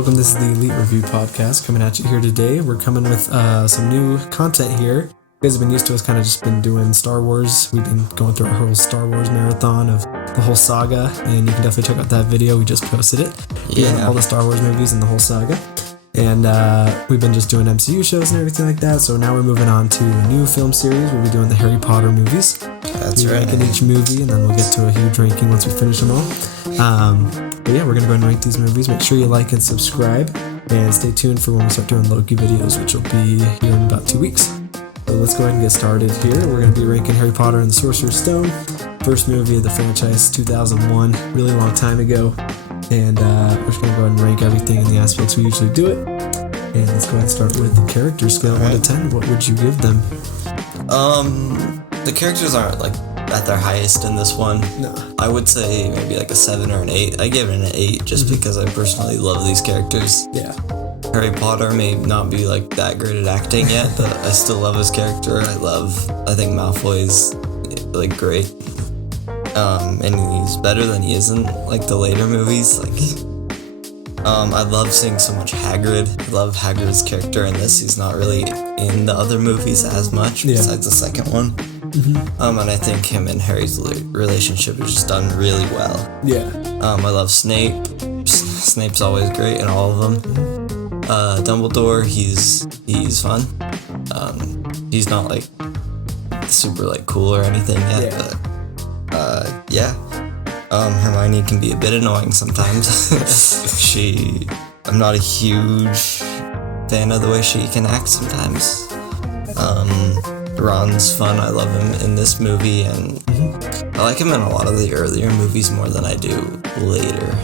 welcome. This is the ELEET Review Podcast coming at you here today. We're coming with some new content here. You guys have been used to us kind of just been doing Star Wars. We've been going through our whole Star Wars marathon of the whole saga, and you can definitely check out that video. We just posted it. Yeah. All the Star Wars movies and the whole saga. And we've been just doing MCU shows and everything like that. So now we're moving on to a new film series. We'll be doing the Harry Potter movies. That's right. Ranking each movie, and then we'll get to a huge ranking once we finish them all. But yeah, we're going to go ahead and rank these movies. Make sure you like and subscribe, and stay tuned for when we start doing Loki videos, which will be here in about 2 weeks. So let's go ahead and get started here. We're going to be ranking Harry Potter and the Sorcerer's Stone. First movie of the franchise, 2001, really long time ago. And we're just going to go ahead and rank everything in the aspects we usually do it. And let's go ahead and start with the character scale, 1 to 10. What would you give them? The characters aren't like at their highest in this one. No. I would say maybe like a 7 or an 8. I give it an 8 just because I personally love these characters. Yeah. Harry Potter may not be like that great at acting yet, but I still love his character. I think Malfoy's like great. And he's better than he is in like the later movies. I love seeing so much Hagrid. I love Hagrid's character in this. He's not really in the other movies as much besides the second one. And I think him and Harry's relationship is just done really well. Yeah. I love Snape. Snape's always great in all of them. Dumbledore, he's fun. He's not like super like cool or anything yet, but yeah. Hermione can be a bit annoying sometimes. I'm not a huge fan of the way she can act sometimes. Ron's fun. I love him in this movie, and I like him in a lot of the earlier movies more than I do later.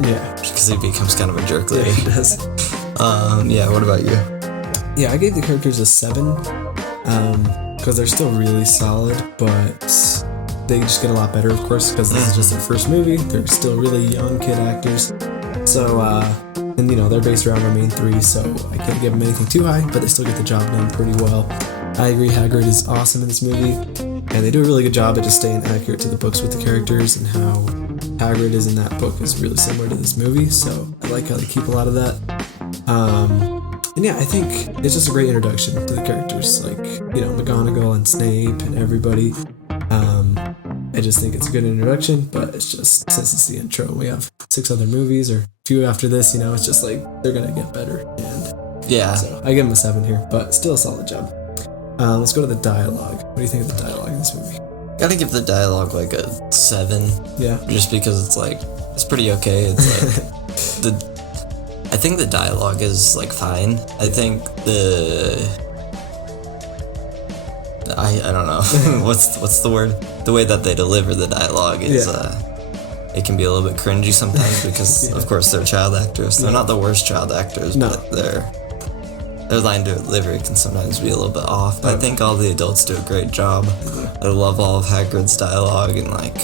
Yeah. Because he becomes kind of a jerk later. Yeah, he does. Yeah, what about you? Yeah, I gave the characters a 7, because they're still really solid, but they just get a lot better, of course, because this is just their first movie. They're still really young kid actors. So, and you know, they're based around our main 3, so I can't give them anything too high, but they still get the job done pretty well. I agree, Hagrid is awesome in this movie, and they do a really good job at just staying accurate to the books with the characters, and how Hagrid is in that book is really similar to this movie, so I like how they keep a lot of that. And yeah, I think it's just a great introduction to the characters, like, you know, McGonagall and Snape and everybody. I just think it's a good introduction, but it's just, since it's the intro, we have 6 other movies, or a few after this, you know, it's just like, they're gonna get better, and yeah. So I give them a 7 here, but still a solid job. Let's go to the dialogue. What do you think of the dialogue in this movie? Gotta give the dialogue like a 7. Yeah. Just because it's like, it's pretty okay. It's like, I think the dialogue is like fine. I think I don't know. what's the word? The way that they deliver the dialogue is, it can be a little bit cringy sometimes because, of course, they're child actors. They're not the worst child actors, but their line delivery can sometimes be a little bit off. But I think all the adults do a great job. I love all of Hagrid's dialogue and like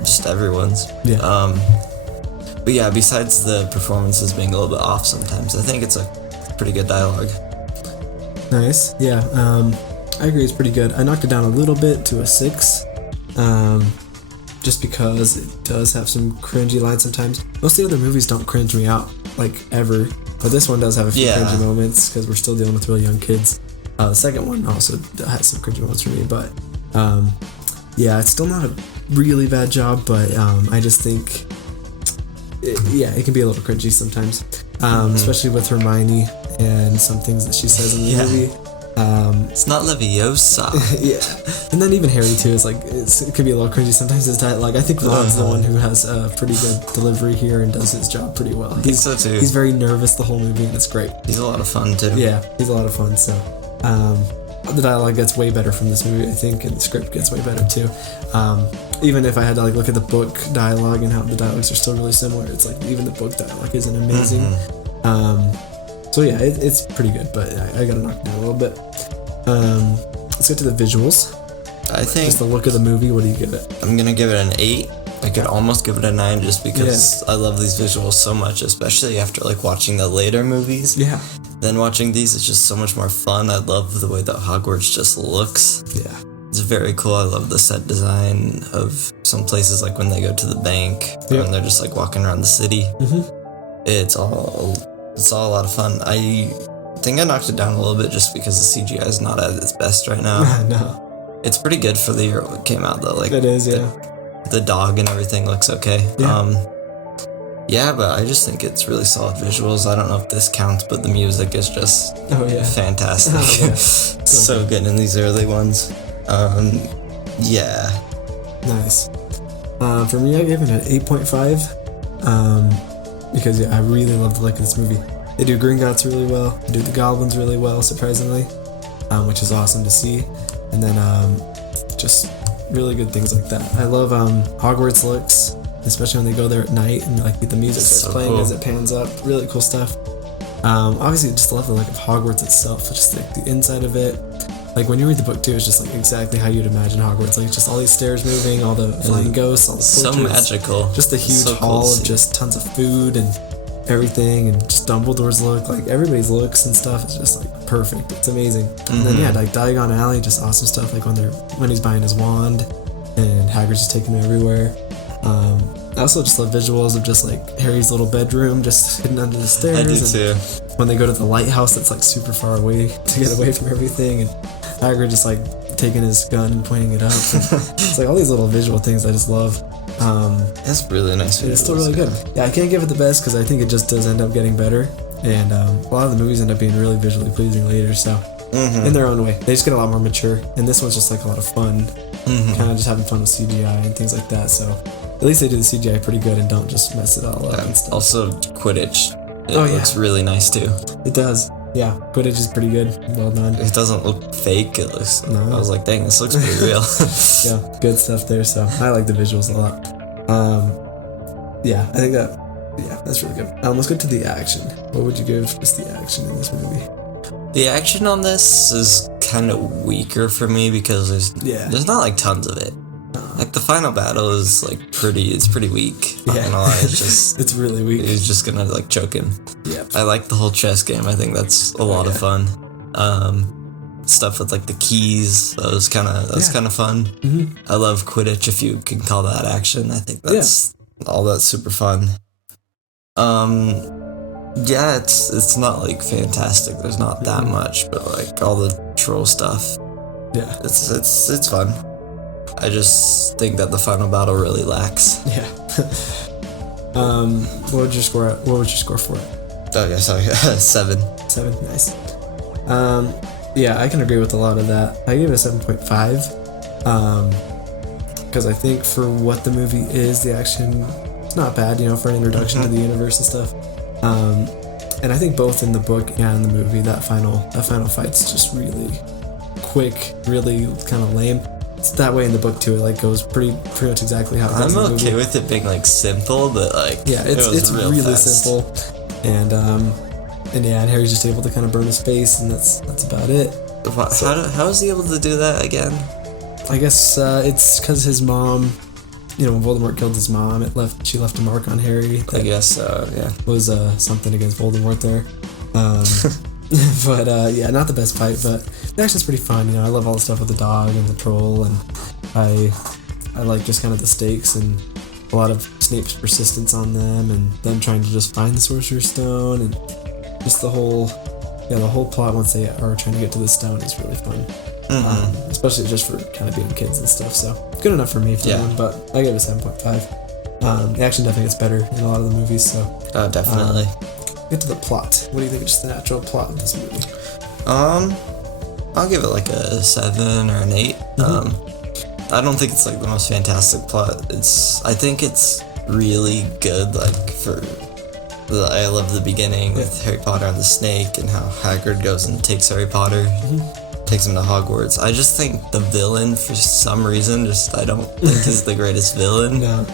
just everyone's. Yeah. But yeah, besides the performances being a little bit off sometimes, I think it's a pretty good dialogue. Nice. Yeah. I agree, it's pretty good. I knocked it down a little bit to a 6, just because it does have some cringy lines sometimes. Most of the other movies don't cringe me out, like, ever, but this one does have a few cringy moments, because we're still dealing with really young kids. The second one also has some cringy moments for me, but, yeah, it's still not a really bad job, but, I just think, it can be a little cringy sometimes, especially with Hermione and some things that she says in the movie. It's not Leviosa. Yeah. And then even Harry too is like, it can be a little cringy sometimes, his dialogue. I think Ron's the one who has a pretty good delivery here and does his job pretty well. I think so too. He's very nervous the whole movie, and it's great. He's a lot of fun too. Yeah, he's a lot of fun. So the dialogue gets way better from this movie, I think, and the script gets way better too. Even if I had to like look at the book dialogue and how the dialogues are still really similar, it's like even the book dialogue isn't amazing. So yeah, it's pretty good, but I gotta knock it down a little bit. Let's get to the visuals. I think just the look of the movie. What do you give it? I'm gonna give it an 8. I could almost give it a 9 just because I love these visuals so much, especially after like watching the later movies. Yeah. Then watching these is just so much more fun. I love the way that Hogwarts just looks. Yeah. It's very cool. I love the set design of some places, like when they go to the bank, and they're just like walking around the city. It's all a lot of fun. I think I knocked it down a little bit just because the CGI is not at its best right now. No. It's pretty good for the year it came out though. Like It is, yeah. The dog and everything looks okay. Yeah. Yeah, but I just think it's really solid visuals. I don't know if this counts, but the music is just fantastic. Oh, yeah. So good in these early ones. Yeah. Nice. For me, I gave it an 8.5. Because I really love the look of this movie. They do Gringotts really well. They do the goblins really well, surprisingly, which is awesome to see. And then just really good things like that. I love Hogwarts looks, especially when they go there at night and like the music starts playing cool as it pans up. Really cool stuff. Obviously, I just love the look of Hogwarts itself, just like the inside of it. Like when you read the book too, it's just like exactly how you'd imagine Hogwarts. Like just all these stairs moving, all the flying ghosts, all the portraits. So magical. Just a huge hall of just tons of food and everything, and just Dumbledore's look. Like everybody's looks and stuff is just like perfect. It's amazing. And then like Diagon Alley, just awesome stuff. Like when he's buying his wand, and Hagrid's just taking him everywhere. I also just love visuals of just like Harry's little bedroom just hidden under the stairs. I do too. When they go to the lighthouse that's like super far away to get away from everything, and Hagrid just like taking his gun and pointing it up. It's like all these little visual things I just love. That's really nice. It's still really good. Yeah, I can't give it the best because I think it just does end up getting better. And a lot of the movies end up being really visually pleasing later, so in their own way. They just get a lot more mature. And this one's just like a lot of fun. Kind of just having fun with CGI and things like that. So at least they do the CGI pretty good and don't just mess it all up and stuff. Also, Quidditch. It looks really nice too. It does. Yeah, Quidditch is pretty good. Well done. It doesn't look fake. It looks. No. I was like, dang, this looks pretty real. Yeah, good stuff there. So I like the visuals a lot. I think that's really good. Let's get to the action. What would you give just the action in this movie? The action on this is kind of weaker for me because there's not like tons of it. Like the final battle is like it's pretty weak. Not gonna lie, it's just it's really weak. He's just gonna like choke him. Yeah. I like the whole chess game. I think that's a lot of fun. Stuff with like the keys. That was kind of fun. I love Quidditch, if you can call that action. I think that's all that's super fun. Yeah, it's not like fantastic. There's not that much, but like all the troll stuff. Yeah, it's fun. I just think that the final battle really lacks. Yeah. What would you score for it? Oh yeah, sorry, 7. 7, nice. Yeah, I can agree with a lot of that. I gave it a 7.5. Because I think for what the movie is, the action is not bad, for an introduction to the universe and stuff. And I think both in the book and the movie, that final fight's just really quick, really kind of lame. It's that way in the book too. It like goes pretty much exactly how it goes in the movie. I'm okay with it being like simple, but like it's really fast. simple. And Harry's just able to kind of burn his face, and that's about it. How is he able to do that again? I guess it's because his mom, when Voldemort killed his mom, she left a mark on Harry. I guess so. Yeah, was something against Voldemort there. But not the best fight, but the action's pretty fun. I love all the stuff with the dog and the troll, and I like just kind of the stakes and a lot of Snape's persistence on them, and them trying to just find the Sorcerer's Stone, and just the whole plot once they are trying to get to the stone is really fun. Especially just for kind of being kids and stuff. So good enough for me for that one, but I give it a 7.5. The action definitely gets better in a lot of the movies. So definitely. Get to the plot. What do you think of just the natural plot of this movie? I'll give it like a 7 or an 8. I don't think it's like the most fantastic plot. I think it's really good. Like I love the beginning with Harry Potter and the snake, and how Hagrid goes and takes Harry Potter, takes him to Hogwarts. I just think the villain, for some reason, I don't think he's the greatest villain. No.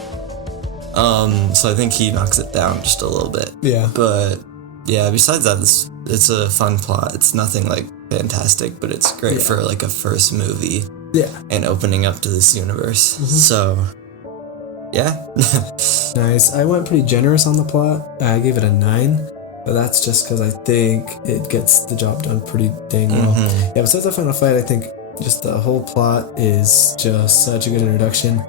So I think he knocks it down just a little bit. Yeah. But yeah, besides that, it's a fun plot. It's nothing like fantastic, but it's great for like a first movie. Yeah. And opening up to this universe. So yeah. Nice. I went pretty generous on the plot. I gave it a 9, but that's just because I think it gets the job done pretty dang well. Yeah, besides the final fight, I think just the whole plot is just such a good introduction.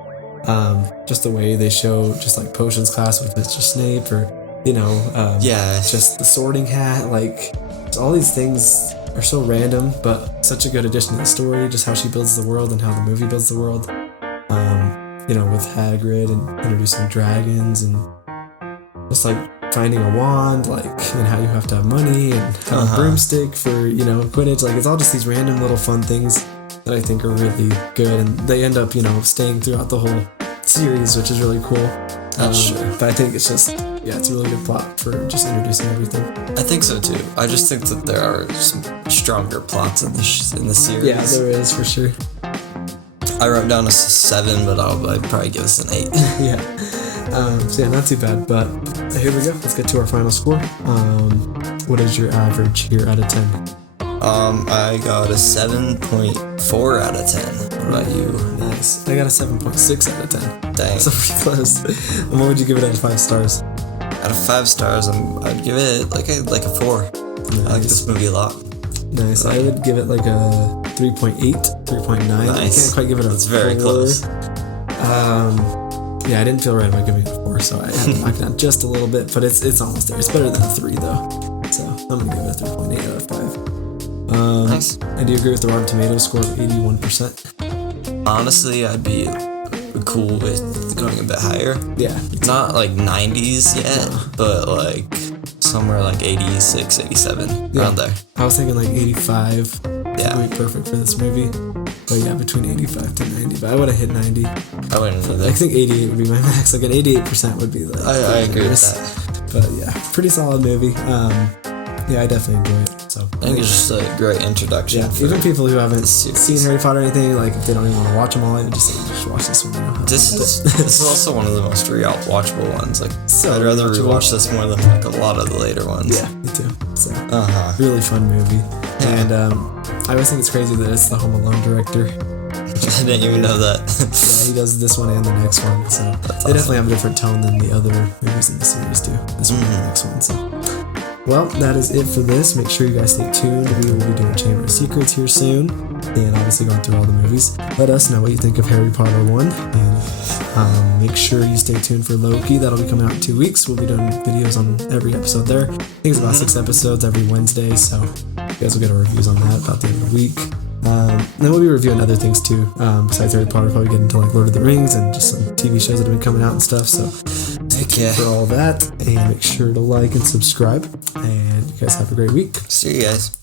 Just the way they show just like potions class with Mr. Snape, or just the sorting hat, like all these things are so random, but such a good addition to the story, just how she builds the world and how the movie builds the world. With Hagrid and introducing dragons and just like finding a wand, like, and how you have to have money and have a broomstick for, Quidditch. Like, it's all just these random little fun things that I think are really good, and they end up, staying throughout the whole series, which is really cool. That's true. But I think it's just, it's a really good plot for just introducing everything. I think so too. I just think that there are some stronger plots in the series. Yeah, there is, for sure. I wrote down a 7, but I'd probably give this an 8. Yeah, not too bad, but here we go. Let's get to our final score. What is your average here out of 10? I got a 7.4 out of 10. What about you? Nice. I got a 7.6 out of 10. Dang. So pretty close. And what would you give it out of 5 stars? Out of 5 stars, I'd give it like a 4. Nice. I like this movie a lot. Nice. I would give it like a 3.8, 3.9. Nice. I can't quite give it a 4. That's very close. I didn't feel right about giving it a 4, so I had to knock down just a little bit, but it's almost there. It's better than a 3 though. So I'm gonna give it a 3.8 out of 5. Nice. And do you agree with the Rotten Tomatoes score of 81%? Honestly, I'd be cool with going a bit higher. Yeah. It's not like 90s yet, but like somewhere like 86, 87, around there. I was thinking like 85. Yeah. Would be perfect for this movie. But yeah, between 85 to 90. But I would have hit 90. I wouldn't either. I think 88 would be my max. Like an 88% would be like. I agree with that. But yeah, pretty solid movie. I definitely enjoy it. So I think it's just a great introduction. Yeah, even people who haven't seen Harry Potter or anything, like if they don't even want to watch them all, I would just say, just watch this one. This is also one of the most rewatchable ones. Like, so I'd rather rewatch this more than like a lot of the later ones. Yeah, me too. So really fun movie. Yeah. And I always think it's crazy that it's the Home Alone director. I didn't even know that. Yeah, he does this one and the next one. So they definitely have a different tone than the other movies in the series do. This one and the next one. So. Well, that is it for this. Make sure you guys stay tuned. We will be doing Chamber of Secrets here soon, and obviously going through all the movies. Let us know what you think of Harry Potter 1, and make sure you stay tuned for Loki. That'll be coming out in 2 weeks. We'll be doing videos on every episode there. I think it's about 6 episodes every Wednesday, so you guys will get our reviews on that about the end of the week. Then we'll be reviewing other things too. Besides Harry Potter, probably get into like Lord of the Rings and just some TV shows that have been coming out and stuff. So thank you for all that, and make sure to like and subscribe. And you guys have a great week. See you guys.